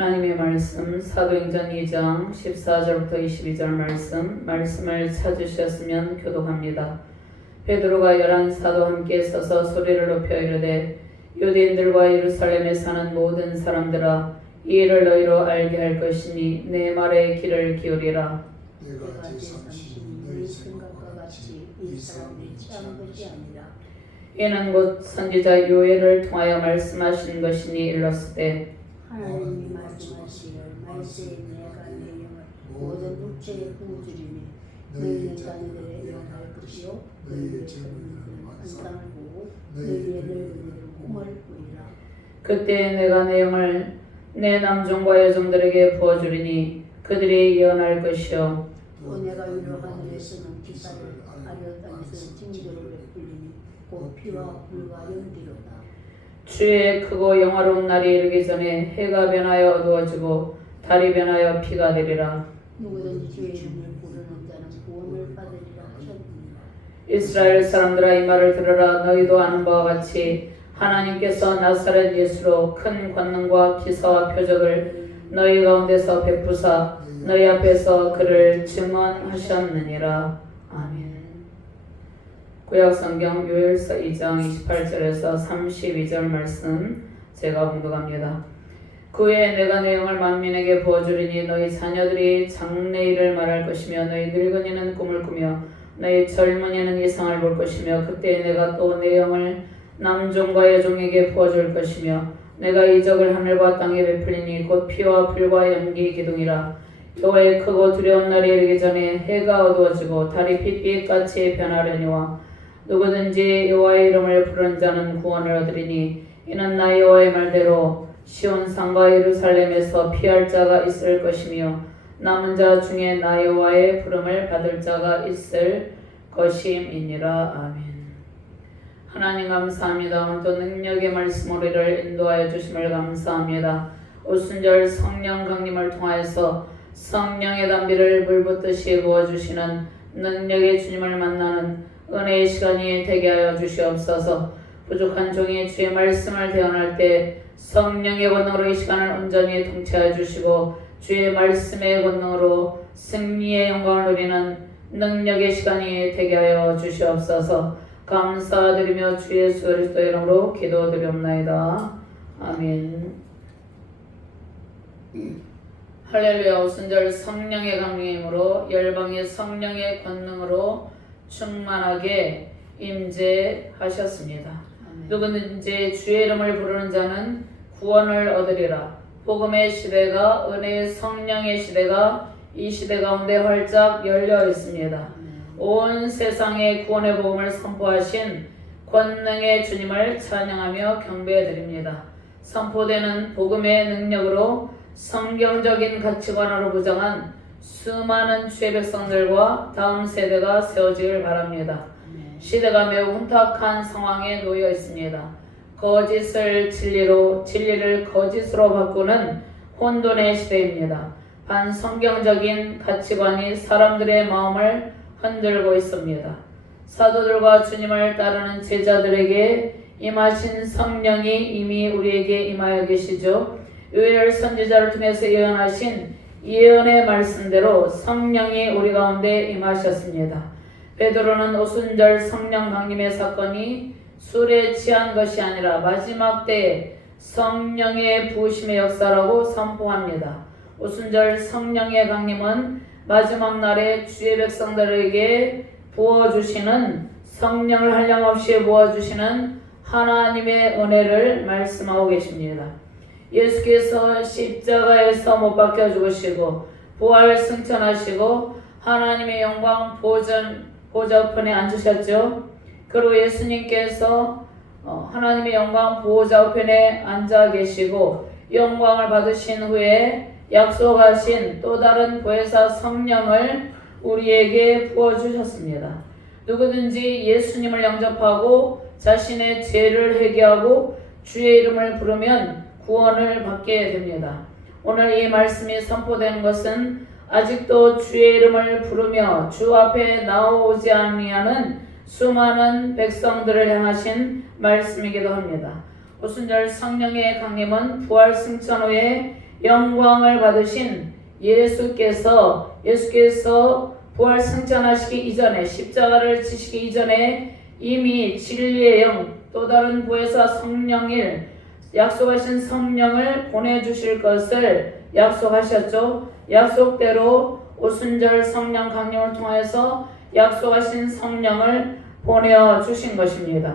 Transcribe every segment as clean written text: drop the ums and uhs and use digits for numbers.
하나님의 말씀 사도행전 2장 14절부터 22절 말씀을 찾으셨으면 교독합니다. 베드로가 11 사도와 함께 서서 소리를 높여 이르되 유대인들과 예루살렘에 사는 모든 사람들아 이 일을 너희로 알게 할 것이니 내 말에 귀를 기울이라. 내가 제3시는 너희 생각과 같이 이 사람이 취한 것이 아니라 이는 곧 선지자 요엘을 통하여 말씀하신 것이니 일렀으되 하나님이 말씀하시기를 말세에 내가 내 영을 모든 육체에 부어주리니 너희는 자녀들의 영할 것이요 너희의 젊은이들은 환상을 보고 너희의 늙은이들은 꿈을 꾸리라. 그때 내가 내 영을 내 남종과 여종들에게 부어주리니 그들이 예언할 것이요 또 내가 위로 하늘에서는 기사를 아래 땅에서 징조를 베풀리니 곧 피와 불과 연기로다. 주의 크고 영화로운 날이 이르기 전에 해가 변하여 어두워지고 달이 변하여 피가 되리라. 누구든지 주의 이름을 부르는 자는 구원을 받으리라 하셨느니라. 이스라엘 사람들아 이 말을 들으라. 너희도 아는 바와 같이 하나님께서 나사렛 예수로 큰 권능과 기사와 표적을 너희 가운데서 베푸사 너희 앞에서 그를 증언하셨느니라. 아멘. 구약성경 요엘서 2장 28절에서 32절 말씀 제가 공독합니다. 그에 내가 내 영을 만민에게 부어주리니 너희 자녀들이 장래일을 말할 것이며 너희 늙은이는 꿈을 꾸며 너희 젊은이는 이상을 볼 것이며 그때 내가 또 내 영을 남종과 여종에게 부어줄 것이며 내가 이적을 하늘과 땅에 베풀리니 곧 피와 불과 연기 기둥이라. 여호와의 크고 두려운 날이 이르기 전에 해가 어두워지고 달이 핏빛같이 변하려니와 누구든지 여호와의 이름을 부르는 자는 구원을 얻으리니 이는 나 여호와의 말대로 시온산과 예루살렘에서 피할 자가 있을 것이며 남은 자 중에 나 여호와의 부름을 받을 자가 있을 것임이니라. 아멘. 하나님 감사합니다. 오늘도 능력의 말씀으로 이를 인도하여 주심을 감사합니다. 오순절 성령 강림을 통하여서 성령의 담비를 물붓듯이 부어주시는 능력의 주님을 만나는 은혜의 시간이 되게 하여 주시옵소서. 부족한 종이 주의 말씀을 대언할 때 성령의 권능으로 이 시간을 온전히 통치하여 주시고 주의 말씀의 권능으로 승리의 영광을 누리는 능력의 시간이 되게 하여 주시옵소서. 감사드리며 주 예수 그리스도의 이름으로 기도드리옵나이다. 아멘. 할렐루야. 오순절 성령의 강림으로 열방의 성령의 권능으로 충만하게 임재하셨습니다. 누구든지 주의 이름을 부르는 자는 구원을 얻으리라. 복음의 시대가 은혜의 성령의 시대가 이 시대 가운데 활짝 열려 있습니다. 온 세상에 구원의 복음을 선포하신 권능의 주님을 찬양하며 경배드립니다. 선포되는 복음의 능력으로 성경적인 가치관으로 부정한 수많은 주의 백성들과 다음 세대가 세워지길 바랍니다. 시대가 매우 혼탁한 상황에 놓여 있습니다. 거짓을 진리로, 진리를 거짓으로 바꾸는 혼돈의 시대입니다. 반성경적인 가치관이 사람들의 마음을 흔들고 있습니다. 사도들과 주님을 따르는 제자들에게 임하신 성령이 이미 우리에게 임하여 계시죠. 요엘 선지자를 통해서 예언하신 예언의 말씀대로 성령이 우리 가운데 임하셨습니다. 베드로는 오순절 성령 강림의 사건이 술에 취한 것이 아니라 마지막 때의 성령의 부으심의 역사라고 선포합니다. 오순절 성령의 강림은 마지막 날에 주의 백성들에게 부어주시는 성령을 한량없이 부어주시는 하나님의 은혜를 말씀하고 계십니다. 예수께서 십자가에서 못 박혀 죽으시고 부활 승천하시고 하나님의 영광 보좌편에 앉으셨죠. 그리고 예수님께서 하나님의 영광 보좌편에 앉아 계시고 영광을 받으신 후에 약속하신 또 다른 보혜사 성령을 우리에게 부어주셨습니다. 누구든지 예수님을 영접하고 자신의 죄를 회개하고 주의 이름을 부르면 구원을 받게 됩니다. 오늘 이 말씀이 선포되는 것은 아직도 주의 이름을 부르며 주 앞에 나오지 아니하는 수많은 백성들을 향하신 말씀이기도 합니다. 오순절 성령의 강림은 부활 승천 후에 영광을 받으신 예수께서 부활 승천하시기 이전에 십자가를 지시기 이전에 이미 진리의 영 또 다른 보혜사 성령일 약속하신 성령을 보내주실 것을 약속하셨죠. 약속대로 오순절 성령 강림을 통해서 약속하신 성령을 보내주신 것입니다.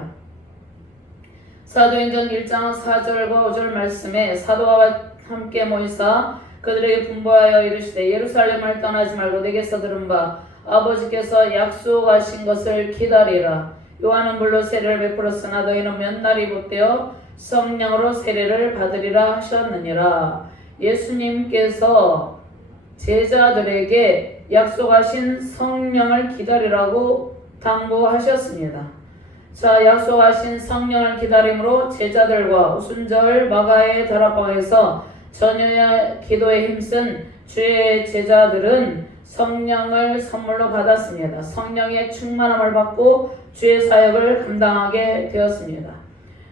사도행전 1장 4절과 5절 말씀에 사도와 함께 모이사 그들에게 분부하여 이르시되 예루살렘을 떠나지 말고 내게서 들은 바 아버지께서 약속하신 것을 기다리라. 요한은 물로 세례를 베풀었으나 너희는 몇 날이 못되어 성령으로 세례를 받으리라 하셨느니라. 예수님께서 제자들에게 약속하신 성령을 기다리라고 당부하셨습니다. 자, 약속하신 성령을 기다림으로 제자들과 오순절 마가의 다락방에서 전혀의 기도에 힘쓴 주의 제자들은 성령을 선물로 받았습니다. 성령의 충만함을 받고 주의 사역을 감당하게 되었습니다.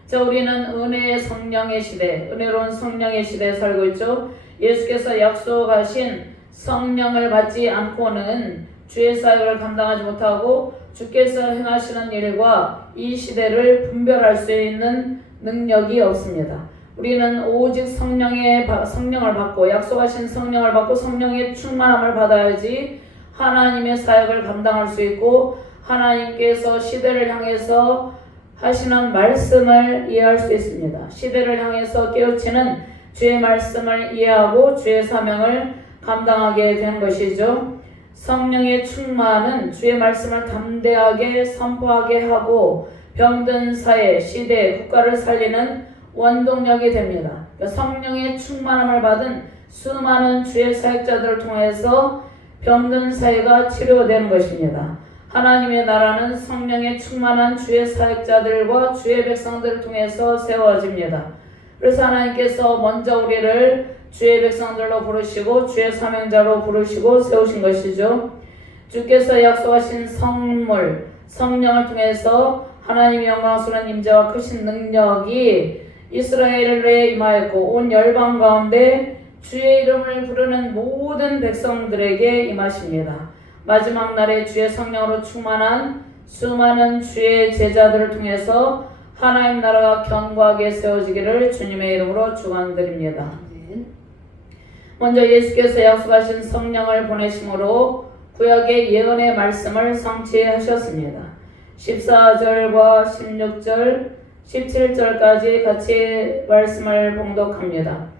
자, 우리는 은혜의 성령의 시대, 은혜로운 성령의 시대에 살고 있죠. 예수께서 약속하신 성령을 받지 않고는 주의 사역을 감당하지 못하고 주께서 행하시는 일과 이 시대를 분별할 수 있는 능력이 없습니다. 우리는 오직 성령을 받고 약속하신 성령을 받고 성령의 충만함을 받아야지 하나님의 사역을 감당할 수 있고 하나님께서 시대를 향해서 하시는 말씀을 이해할 수 있습니다. 시대를 향해서 깨우치는 주의 말씀을 이해하고 주의 사명을 감당하게 되는 것이죠. 성령의 충만은 주의 말씀을 담대하게 선포하게 하고 병든 사회, 시대, 국가를 살리는 원동력이 됩니다. 성령의 충만함을 받은 수많은 주의 사역자들을 통해서 병든 사회가 치료되는 것입니다. 하나님의 나라는 성령의 충만한 주의 사역자들과 주의 백성들을 통해서 세워집니다. 그래서 하나님께서 먼저 우리를 주의 백성들로 부르시고 주의 사명자로 부르시고 세우신 것이죠. 주께서 약속하신 선물, 성령을 통해서 하나님의 영광스러운 임재와 크신 능력이 이스라엘에 임하였고 온 열방 가운데 주의 이름을 부르는 모든 백성들에게 임하십니다. 마지막 날에 주의 성령으로 충만한 수많은 주의 제자들을 통해서 하나님 나라가 견고하게 세워지기를 주님의 이름으로 축원드립니다. 먼저 예수께서 약속하신 성령을 보내심으로 구약의 예언의 말씀을 성취하셨습니다. 14절과 16절, 17절까지 같이 말씀을 봉독합니다.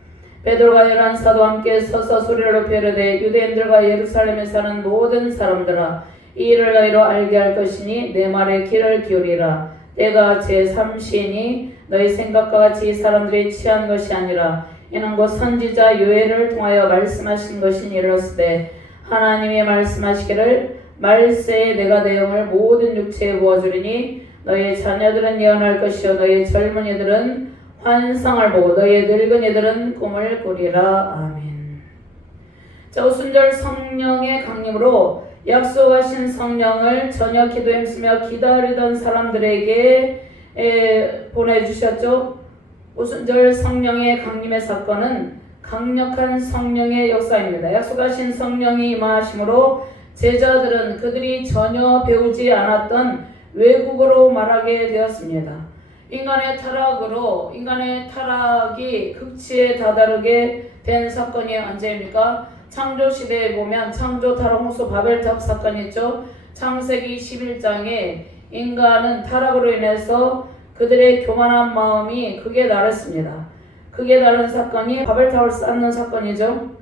베드로가 11 사도와 함께 서서 소리를 높여 이르되 유대인들과 예루살렘에 사는 모든 사람들아 이 일을 너희로 알게 할 것이니 내 말에 귀를 기울이라. 때가 제3시이니 너희 생각과 같이 이 사람들이 취한 것이 아니라 이는 곧 선지자 요엘을 통하여 말씀하신 것이니 이르렀으되 하나님이 말씀하시기를 말세에 내가 내 영을 모든 육체에 부어주리니 너희의 자녀들은 예언할 것이요 너희의 젊은이들은 환상을 보고 너희의 늙은이들은 꿈을 꾸리라. 아멘. 자, 오순절 성령의 강림으로 약속하신 성령을 저녁 기도에 힘쓰며 기다리던 사람들에게 보내주셨죠. 오순절 성령의 강림의 사건은 강력한 성령의 역사입니다. 약속하신 성령이 임하심으로 제자들은 그들이 전혀 배우지 않았던 외국어로 말하게 되었습니다. 인간의 타락이 극치에 다다르게 된 사건이 언제입니까? 창조시대에 보면 창조 타락 홍수 바벨탑 사건이 있죠. 창세기 11장에 인간은 타락으로 인해서 그들의 교만한 마음이 극에 달했습니다. 극에 달한 사건이 바벨탑을 쌓는 사건이죠.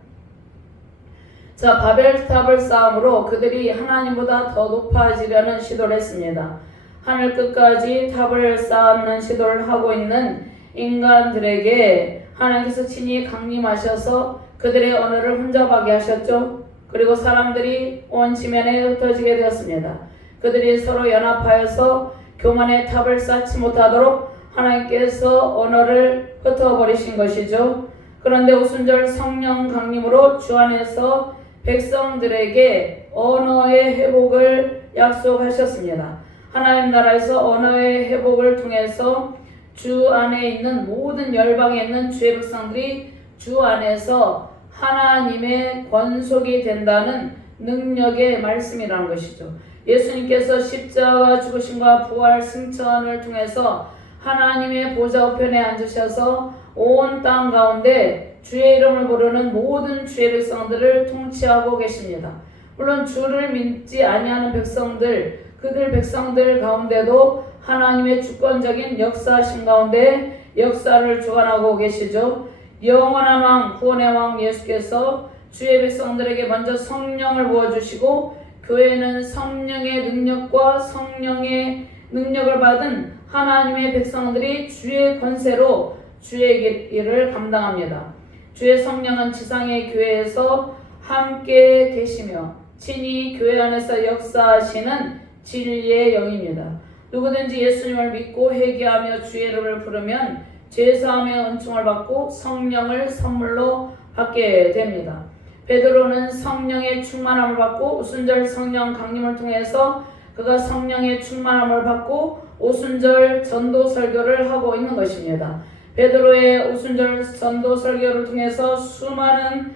자, 바벨탑을 쌓음으로 그들이 하나님보다 더 높아지려는 시도를 했습니다. 하늘 끝까지 탑을 쌓는 시도를 하고 있는 인간들에게 하나님께서 친히 강림하셔서 그들의 언어를 혼잡하게 하셨죠. 그리고 사람들이 온 지면에 흩어지게 되었습니다. 그들이 서로 연합하여서 교만의 탑을 쌓지 못하도록 하나님께서 언어를 흩어버리신 것이죠. 그런데 오순절 성령 강림으로 주 안에서 백성들에게 언어의 회복을 약속하셨습니다. 하나님 나라에서 언어의 회복을 통해서 주 안에 있는 모든 열방에 있는 주의 백성들이 주 안에서 하나님의 권속이 된다는 능력의 말씀이라는 것이죠. 예수님께서 십자가 죽으심과 부활 승천을 통해서 하나님의 보좌 우편에 앉으셔서 온 땅 가운데 주의 이름을 부르는 모든 주의 백성들을 통치하고 계십니다. 물론 주를 믿지 아니하는 백성들, 그들 백성들 가운데도 하나님의 주권적인 역사하심 가운데 역사를 주관하고 계시죠. 영원한 왕, 구원의 왕 예수께서 주의 백성들에게 먼저 성령을 부어주시고 교회는 성령의 능력과 성령의 능력을 받은 하나님의 백성들이 주의 권세로 주의 일을 감당합니다. 주의 성령은 지상의 교회에서 함께 계시며 친히 교회 안에서 역사하시는 진리의 영입니다. 누구든지 예수님을 믿고 회개하며 주의 이름을 부르면 죄사함의 은총을 받고 성령을 선물로 받게 됩니다. 베드로는 성령의 충만함을 받고 오순절 성령 강림을 통해서 그가 성령의 충만함을 받고 오순절 전도 설교를 하고 있는 것입니다. 베드로의 오순절 전도 설교를 통해서 수많은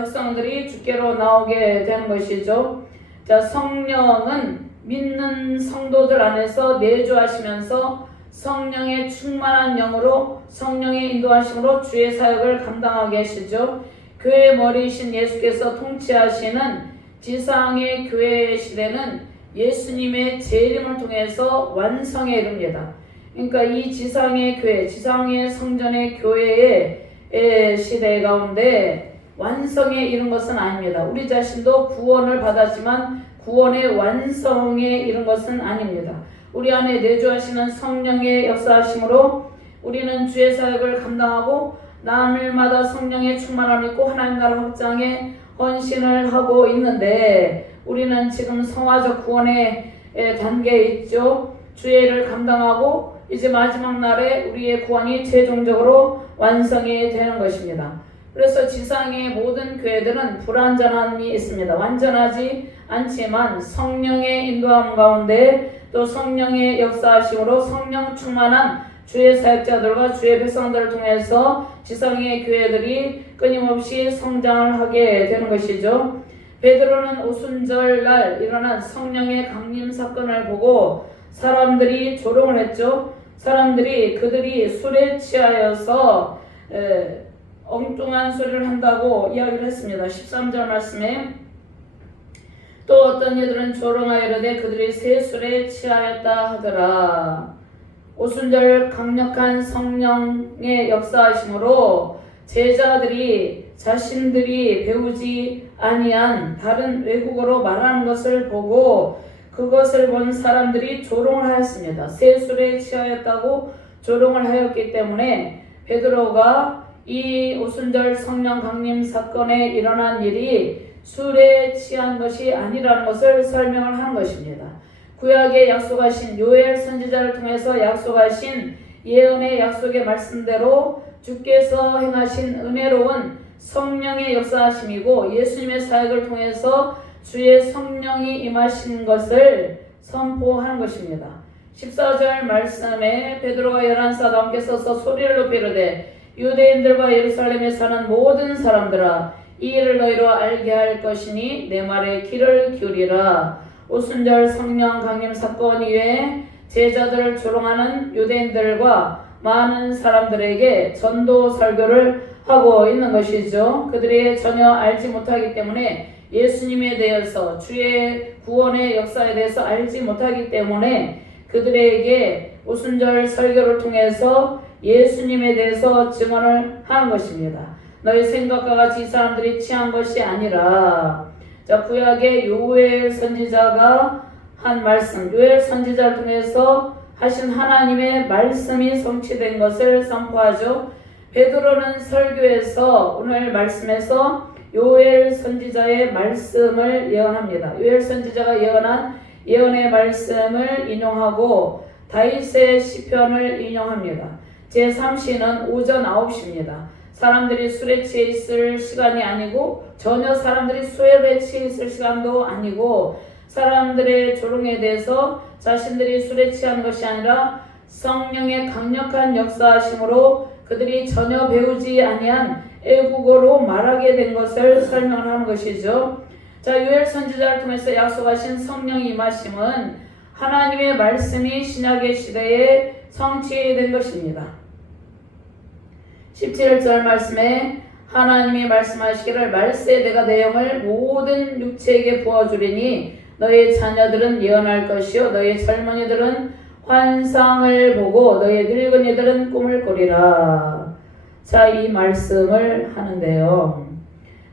백성들이 주께로 나오게 되는 것이죠. 자, 성령은 믿는 성도들 안에서 내주하시면서 성령의 충만한 영으로 성령의 인도하심으로 주의 사역을 감당하게 하시죠. 교회의 머리이신 예수께서 통치하시는 지상의 교회의 시대는 예수님의 재림을 통해서 완성에 이릅니다. 그러니까 이 지상의 교회, 지상의 성전의 교회의 시대 가운데 완성에 이른 것은 아닙니다. 우리 자신도 구원을 받았지만 구원의 완성에 이른 것은 아닙니다. 우리 안에 내주하시는 성령의 역사하심으로 우리는 주의 사역을 감당하고 날마다 성령의 충만함을 입고 하나님 나라 확장에 헌신을 하고 있는데 우리는 지금 성화적 구원의 단계에 있죠. 주의 일을 감당하고 이제 마지막 날에 우리의 구원이 최종적으로 완성이 되는 것입니다. 그래서 지상의 모든 교회들은 불완전함이 있습니다. 완전하지 않지만 성령의 인도함 가운데 또 성령의 역사하심으로 성령 충만한 주의 사역자들과 주의 백성들을 통해서 지상의 교회들이 끊임없이 성장을 하게 되는 것이죠. 베드로는 오순절날 일어난 성령의 강림 사건을 보고 사람들이 조롱을 했죠. 사람들이 그들이 술에 취하여서 엉뚱한 소리를 한다고 이야기를 했습니다. 13절 말씀에 또 어떤 이들은 조롱하여 이르되 그들이 새 술에 취하였다 하더라. 오순절 강력한 성령의 역사하심으로 제자들이 자신들이 배우지 아니한 다른 외국어로 말하는 것을 보고 그것을 본 사람들이 조롱을 하였습니다. 새 술에 취하였다고 조롱을 하였기 때문에 베드로가 이 오순절 성령 강림 사건에 일어난 일이 술에 취한 것이 아니라는 것을 설명을 한 것입니다. 구약에 약속하신 요엘 선지자를 통해서 약속하신 예언의 약속의 말씀대로 주께서 행하신 은혜로운 성령의 역사하심이고 예수님의 사역을 통해서 주의 성령이 임하신 것을 선포하는 것입니다. 14절 말씀에 베드로가 11사도 함께 서서 소리를 높이 이르되 유대인들과 예루살렘에 사는 모든 사람들아 이 일을 너희로 알게 할 것이니 내 말에 귀를 기울이라. 오순절 성령 강림 사건 이외에 제자들을 조롱하는 유대인들과 많은 사람들에게 전도 설교를 하고 있는 것이죠. 그들이 전혀 알지 못하기 때문에 예수님에 대해서 주의 구원의 역사에 대해서 알지 못하기 때문에 그들에게 오순절 설교를 통해서 예수님에 대해서 증언을 하는 것입니다. 너희 생각과 같이 이 사람들이 취한 것이 아니라 자, 구약의 요엘 선지자가 한 말씀, 요엘 선지자를 통해서 하신 하나님의 말씀이 성취된 것을 선포하죠. 베드로는 설교에서 오늘 말씀에서 요엘 선지자의 말씀을 예언합니다. 요엘 선지자가 예언한 예언의 말씀을 인용하고 다윗의 시편을 인용합니다. 제3시는 오전 9시입니다. 사람들이 술에 취해 있을 시간이 아니고 전혀 사람들이 술에 취해 있을 시간도 아니고 사람들의 조롱에 대해서 자신들이 술에 취한 것이 아니라 성령의 강력한 역사하심으로 그들이 전혀 배우지 아니한 애국어로 말하게 된 것을 설명하는 것이죠. 자, 요엘 선지자를 통해서 약속하신 성령 임하심은 하나님의 말씀이 신약의 시대에 성취된 것입니다. 17절 말씀에 하나님이 말씀하시기를 말세 내가 내 영을 모든 육체에게 부어주리니 너희 자녀들은 예언할 것이요 너희 젊은이들은 환상을 보고 너희 늙은이들은 꿈을 꾸리라. 자, 이 말씀을 하는데요.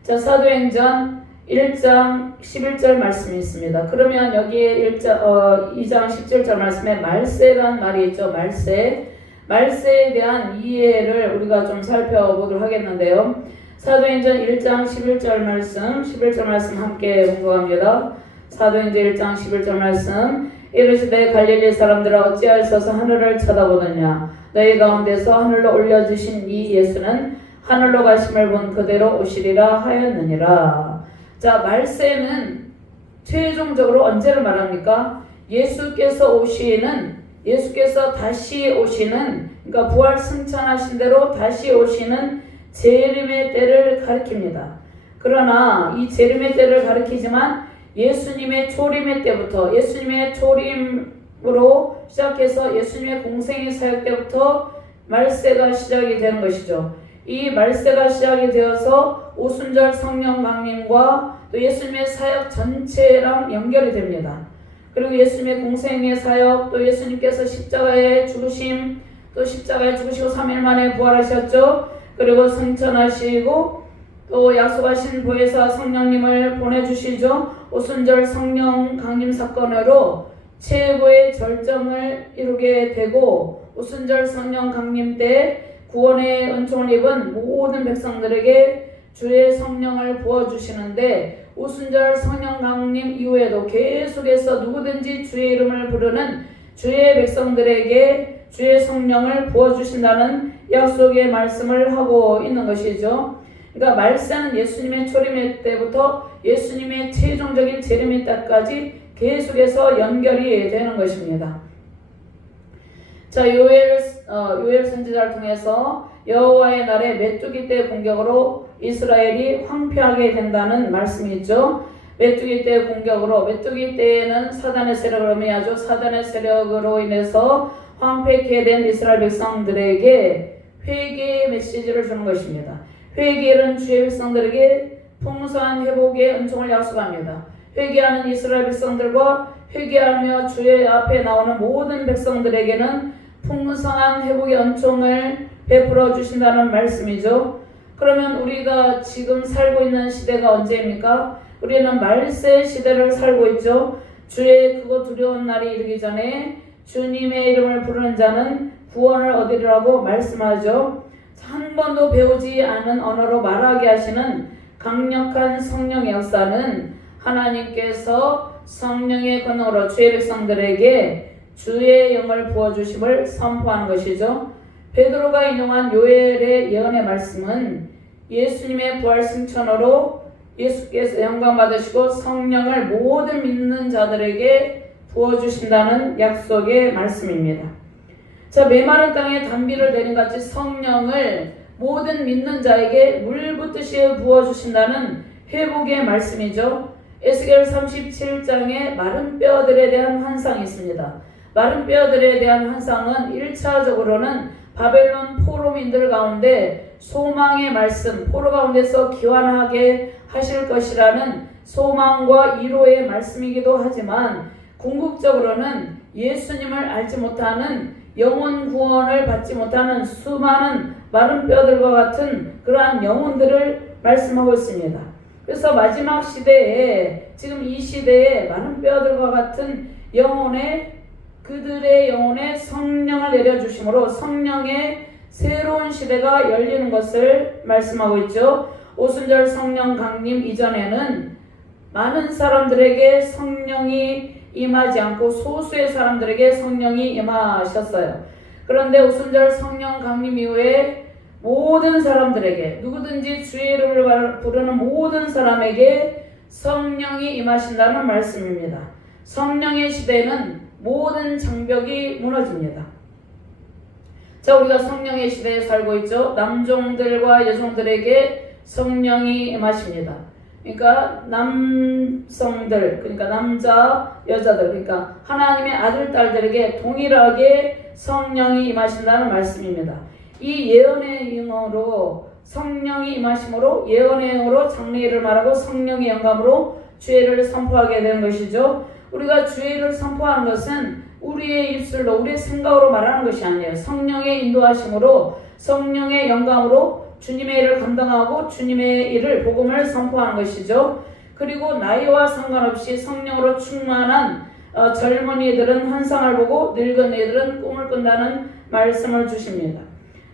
자, 사도행전 1장 11절 말씀이 있습니다. 그러면 여기에 2장 17절 말씀에 말세라는 말이 있죠. 말세에 대한 이해를 우리가 좀 살펴보도록 하겠는데요. 사도행전 1장 11절 말씀 함께 공부합니다. 사도행전 1장 11절 말씀 이르시되 갈릴리 사람들아 어찌하여서 하늘을 쳐다보느냐 너희 가운데서 하늘로 올려주신 이 예수는 하늘로 가심을 본 그대로 오시리라 하였느니라. 자, 말세는 최종적으로 언제를 말합니까? 예수께서 다시 오시는, 그러니까 부활 승천하신 대로 다시 오시는 재림의 때를 가리킵니다. 그러나 이 재림의 때를 가리키지만 예수님의 초림의 때부터, 예수님의 초림으로 시작해서 예수님의 공생의 사역 때부터 말세가 시작이 되는 것이죠. 이 말세가 시작이 되어서 오순절 성령 강림과 또 예수님의 사역 전체랑 연결이 됩니다. 그리고 예수님의 공생의 사역, 또 예수님께서 십자가에 죽으심, 또 십자가에 죽으시고 3일 만에 부활하셨죠. 그리고 승천하시고 또 약속하신 보혜사 성령님을 보내주시죠. 오순절 성령 강림 사건으로 최고의 절정을 이루게 되고 오순절 성령 강림 때 구원의 은총을 입은 모든 백성들에게 주의 성령을 부어주시는데 오순절 성령 강림 이후에도 계속해서 누구든지 주의 이름을 부르는 주의 백성들에게 주의 성령을 부어주신다는 약속의 말씀을 하고 있는 것이죠. 그러니까 말세는 예수님의 초림의 때부터 예수님의 최종적인 재림의 때까지 계속해서 연결이 되는 것입니다. 자, 요엘 선지자를 통해서 여호와의 날에 메뚜기 떼 공격으로 이스라엘이 황폐하게 된다는 말씀이 있죠. 메뚜기 떼 공격으로, 메뚜기 떼는 사단의 세력을 의미하죠. 사단의 세력으로 인해서 황폐케 된 이스라엘 백성들에게 회개의 메시지를 주는 것입니다. 회개는 주의 백성들에게 풍성한 회복의 은총을 약속합니다. 회개하는 이스라엘 백성들과 회개하며 주의 앞에 나오는 모든 백성들에게는 풍성한 회복의 은총을 베풀어 주신다는 말씀이죠. 그러면 우리가 지금 살고 있는 시대가 언제입니까? 우리는 말세 시대를 살고 있죠. 주의 크고 두려운 날이 이르기 전에 주님의 이름을 부르는 자는 구원을 얻으리라고 말씀하죠. 한 번도 배우지 않은 언어로 말하게 하시는 강력한 성령의 역사는 하나님께서 성령의 권능으로 주의 백성들에게 주의 영을 부어주심을 선포하는 것이죠. 베드로가 인용한 요엘의 예언의 말씀은 예수님의 부활 승천으로 예수께서 영광 받으시고 성령을 모든 믿는 자들에게 부어주신다는 약속의 말씀입니다. 자, 메마른 땅에 단비를 내린 같이 성령을 모든 믿는 자에게 물 붓듯이 부어주신다는 회복의 말씀이죠. 에스겔 37장에 마른 뼈들에 대한 환상이 있습니다. 마른 뼈들에 대한 환상은 1차적으로는 바벨론 포로민들 가운데 소망의 말씀, 포로 가운데서 기환하게 하실 것이라는 소망과 위로의 말씀이기도 하지만 궁극적으로는 예수님을 알지 못하는 영혼 구원을 받지 못하는 수많은 마른 뼈들과 같은 그러한 영혼들을 말씀하고 있습니다. 그래서 마지막 시대에, 지금 이 시대에 마른 뼈들과 같은 그들의 영혼에 성령을 내려주심으로 성령의 새로운 시대가 열리는 것을 말씀하고 있죠. 오순절 성령 강림 이전에는 많은 사람들에게 성령이 임하지 않고 소수의 사람들에게 성령이 임하셨어요. 그런데 오순절 성령 강림 이후에 모든 사람들에게, 누구든지 주의 이름을 부르는 모든 사람에게 성령이 임하신다는 말씀입니다. 성령의 시대에는 모든 장벽이 무너집니다. 자, 우리가 성령의 시대에 살고 있죠. 남종들과 여종들에게 성령이 임하십니다. 그러니까 남성들, 그러니까 남자, 여자들, 그러니까 하나님의 아들, 딸들에게 동일하게 성령이 임하신다는 말씀입니다. 이 예언의 영으로 성령이 임하심으로 예언의 영으로 장래일을 말하고 성령의 영감으로 주의를 선포하게 되는 것이죠. 우리가 주의를 선포하는 것은 우리의 입술로 우리의 생각으로 말하는 것이 아니에요. 성령의 인도하심으로 성령의 영감으로 주님의 일을 감당하고 주님의 일을 복음을 선포하는 것이죠. 그리고 나이와 상관없이 성령으로 충만한 젊은이들은 환상을 보고 늙은이들은 꿈을 꾼다는 말씀을 주십니다.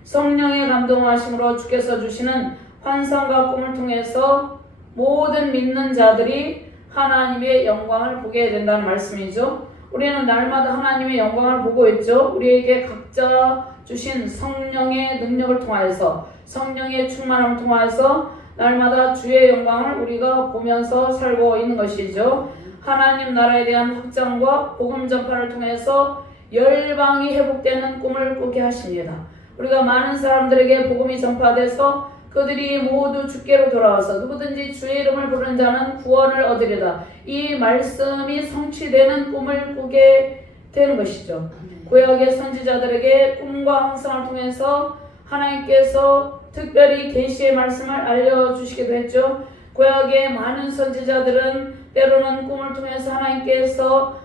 성령의 감동하심으로 주께서 주시는 환상과 꿈을 통해서 모든 믿는 자들이 하나님의 영광을 보게 된다는 말씀이죠. 우리는 날마다 하나님의 영광을 보고 있죠. 우리에게 각자 주신 성령의 능력을 통하여서 성령의 충만함을 통하여서 날마다 주의 영광을 우리가 보면서 살고 있는 것이죠. 하나님 나라에 대한 확장과 복음 전파를 통해서 열방이 회복되는 꿈을 꾸게 하십니다. 우리가 많은 사람들에게 복음이 전파돼서 그들이 모두 주께로 돌아와서 누구든지 주의 이름을 부르는 자는 구원을 얻으리다. 이 말씀이 성취되는 꿈을 꾸게 되는 것이죠. 구약의 선지자들에게 꿈과 환상을 통해서 하나님께서 특별히 계시의 말씀을 알려주시기도 했죠. 구약의 많은 선지자들은 때로는 꿈을 통해서 하나님께서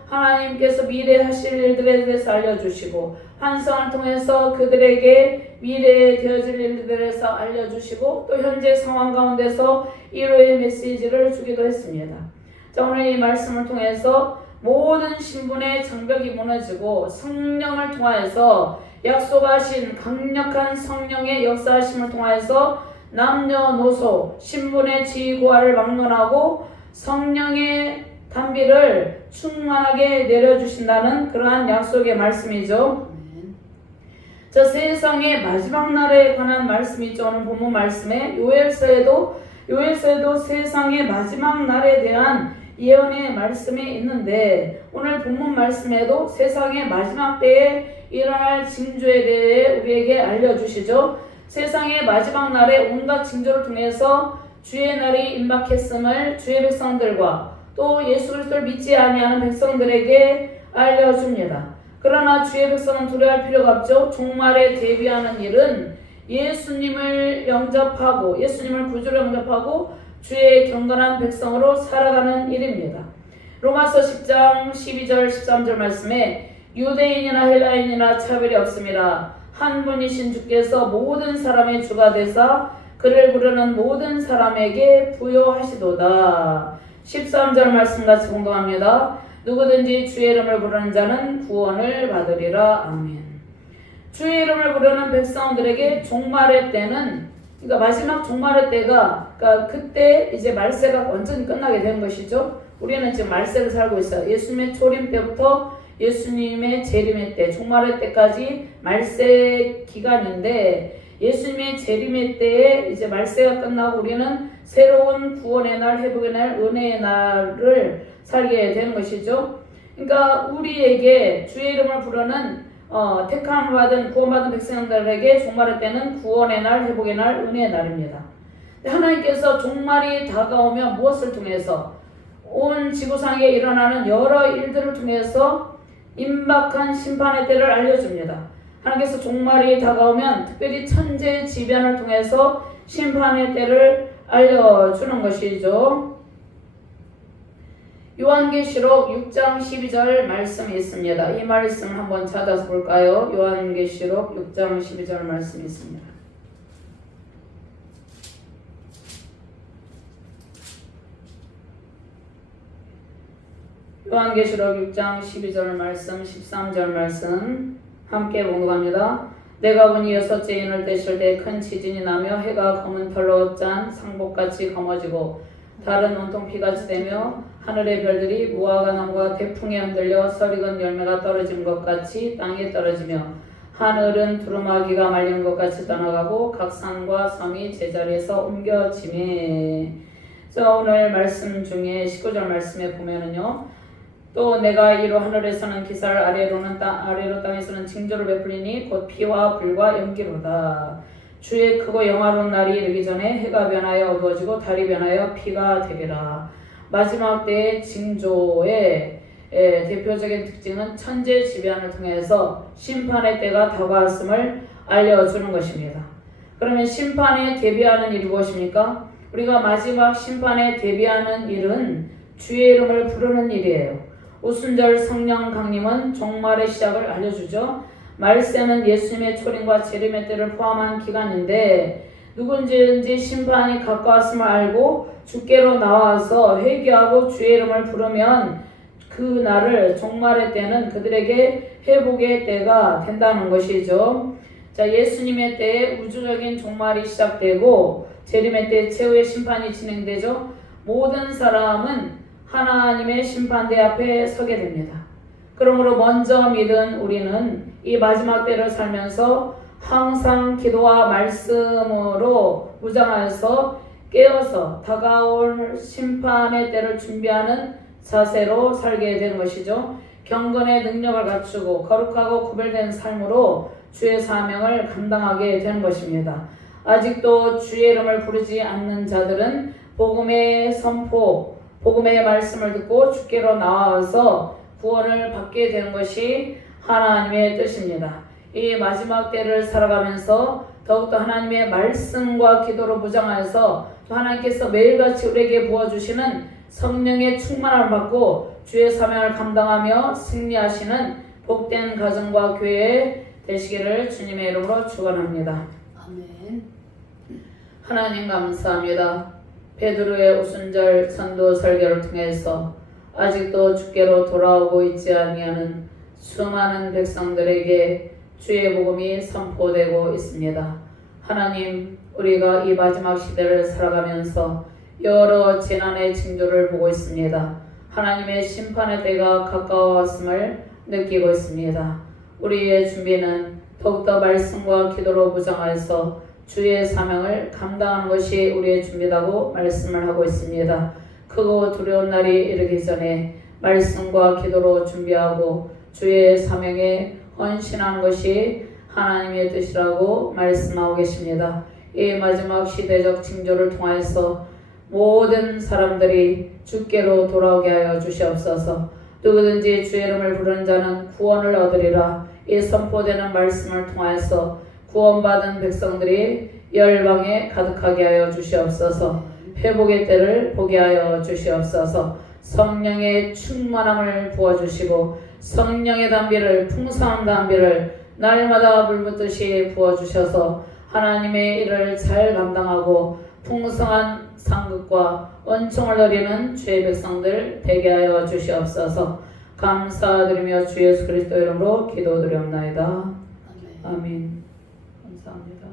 미래에 하실 일들에 대해서 알려주시고 환상을 통해서 그들에게 미래에 되어질 일들에 대해서 알려주시고 또 현재 상황 가운데서 위로의 메시지를 주기도 했습니다. 자, 오늘 이 말씀을 통해서 모든 신분의 장벽이 무너지고 성령을 통하여서 약속하신 강력한 성령의 역사하심을 통하여서 남녀노소 신분의 지위고하를 막론하고 성령의 단비를 충만하게 내려주신다는 그러한 약속의 말씀이죠. 자, 세상의 마지막 날에 관한 말씀이 있죠. 오늘 본문 말씀에 요엘서에도 세상의 마지막 날에 대한 예언의 말씀이 있는데 오늘 본문 말씀에도 세상의 마지막 때에 일어날 징조에 대해 우리에게 알려주시죠. 세상의 마지막 날에 온갖 징조를 통해서 주의 날이 임박했음을 주의 백성들과 또 예수 그리스도를 믿지 아니하는 백성들에게 알려줍니다. 그러나 주의 백성은 두려워할 필요가 없죠. 종말에 대비하는 일은 예수님을 영접하고 예수님을 구주로 영접하고 주의 경건한 백성으로 살아가는 일입니다. 로마서 10장 12절 13절 말씀에 유대인이나 헬라인이나 차별이 없습니다. 한 분이신 주께서 모든 사람의 주가 되사 그를 부르는 모든 사람에게 부여하시도다. 13절 말씀 같이 공감합니다. 누구든지 주의 이름을 부르는 자는 구원을 받으리라. 아멘. 주의 이름을 부르는 백성들에게 종말의 때는, 그러니까 마지막 종말의 때가, 그러니까 그때 이제 말세가 완전히 끝나게 된 것이죠. 우리는 지금 말세를 살고 있어요. 예수님의 초림 때부터 예수님의 재림의 때, 종말의 때까지 말세 기간인데, 예수님의 재림의 때에 이제 말세가 끝나고 우리는 새로운 구원의 날, 회복의 날, 은혜의 날을 살게 되는 것이죠. 그러니까 우리에게 주의 이름을 부르는 택함을 받은 구원받은 백성들에게 종말의 때는 구원의 날, 회복의 날, 은혜의 날입니다. 하나님께서 종말이 다가오면 무엇을 통해서 온 지구상에 일어나는 여러 일들을 통해서 임박한 심판의 때를 알려줍니다. 하나님께서 종말이 다가오면 특별히 천재지변을 통해서 심판의 때를 알려주는 것이죠. 요한계시록 6장 12절 말씀이 있습니다. 이 말씀을 한번 찾아서 볼까요? 요한계시록 6장 12절 말씀이 있습니다. 요한계시록 6장 12절 말씀, 13절 말씀 함께 봉독합니다. 내가 보니 여섯째 인을 떼실 때 큰 지진이 나며 해가 검은 털로 짠 상복같이 검어지고 달은 온통 피같이 되며 하늘의 별들이 무화과 나무가 태풍에 흔들려 설익은 열매가 떨어진 것 같이 땅에 떨어지며 하늘은 두루마기가 말리는 것 같이 떠나가고 각 산과 섬이 제자리에서 옮겨지매. 자, 오늘 말씀 중에 19절 말씀에 보면은요, 또 내가 이로 하늘에서는 기사를 아래로 땅에서는 징조를 베풀리니 곧 피와 불과 연기로다. 주의 크고 영화로운 날이 이르기 전에 해가 변하여 어두워지고 달이 변하여 피가 되리라. 마지막 때의 징조의 대표적인 특징은 천재지변을 통해서 심판의 때가 다가왔음을 알려주는 것입니다. 그러면 심판에 대비하는 일이 무엇입니까? 우리가 마지막 심판에 대비하는 일은 주의 이름을 부르는 일이에요. 오순절 성령 강림은 종말의 시작을 알려주죠. 말세는 예수님의 초림과 재림의 때를 포함한 기간인데 누군지 심판이 가까웠음을 알고 주께로 나와서 회개하고 주의 이름을 부르면 그 날을 종말의 때는 그들에게 회복의 때가 된다는 것이죠. 자, 예수님의 때에 우주적인 종말이 시작되고 재림의 때 최후의 심판이 진행되죠. 모든 사람은 하나님의 심판대 앞에 서게 됩니다. 그러므로 먼저 믿은 우리는 이 마지막 때를 살면서 항상 기도와 말씀으로 무장하여서 깨어서 다가올 심판의 때를 준비하는 자세로 살게 되는 것이죠. 경건의 능력을 갖추고 거룩하고 구별된 삶으로 주의 사명을 감당하게 되는 것입니다. 아직도 주의 이름을 부르지 않는 자들은 복음의 선포, 복음의 말씀을 듣고 주께로 나와서 구원을 받게 되는 것이 하나님의 뜻입니다. 이 마지막 때를 살아가면서 더욱더 하나님의 말씀과 기도로 무장하여서 하나님께서 매일같이 우리에게 부어주시는 성령의 충만함을 받고 주의 사명을 감당하며 승리하시는 복된 가정과 교회 되시기를 주님의 이름으로 축원합니다. 아멘. 하나님 감사합니다. 베드로의 오순절 전도 설교를 통해서 아직도 주께로 돌아오고 있지 아니하는 수많은 백성들에게 주의 복음이 선포되고 있습니다. 하나님, 우리가 이 마지막 시대를 살아가면서 여러 재난의 징조를 보고 있습니다. 하나님의 심판의 때가 가까워왔음을 느끼고 있습니다. 우리의 준비는 더욱더 말씀과 기도로 무장하여서 주의 사명을 감당하는 것이 우리의 준비라고 말씀을 하고 있습니다. 크고 두려운 날이 이르기 전에 말씀과 기도로 준비하고 주의 사명에 헌신하는 것이 하나님의 뜻이라고 말씀하고 계십니다. 이 마지막 시대적 징조를 통해서 모든 사람들이 주께로 돌아오게 하여 주시옵소서. 누구든지 주의 이름을 부르는 자는 구원을 얻으리라. 이 선포되는 말씀을 통해서 구원받은 백성들이 열방에 가득하게 하여 주시옵소서. 회복의 때를 보게 하여 주시옵소서. 성령의 충만함을 부어주시고 성령의 담비를, 풍성한 담비를 날마다 물붓듯이 부어주셔서 하나님의 일을 잘 감당하고 풍성한 상급과 은총을 누리는 주의 백성들 되게 하여 주시옵소서. 감사드리며 주 예수 그리스도 이름으로 기도드리옵나이다. 아멘. 아멘. 감사합니다.